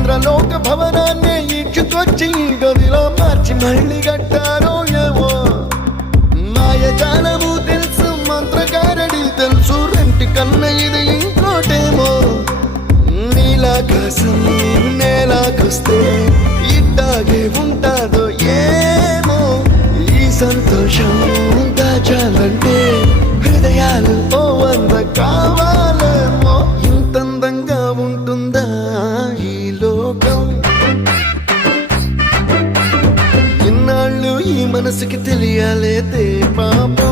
ఇంద్రలోక భవనాన్ని ఈడ్చుకొచ్చి గదిలో మార్చి మళ్ళీ కట్టారో ఏమో మాయజాలము తెలుసు మంత్రగారడి తెలుసు రెంటి కన్న ఇది ఇంకోటేమో నీలాకాశం నేలాకొస్తే ఇట్టాగే ఉంటాదో ఏమో ఈ సంతోషం దాచాలంటే హృదయాలు ఓ వంద కావాలేమో ఇంతందంగా ఉంటుందా ఈ లోకం ఇన్నాళ్ళు ఈ మనసుకి తెలియాలేదే పాపం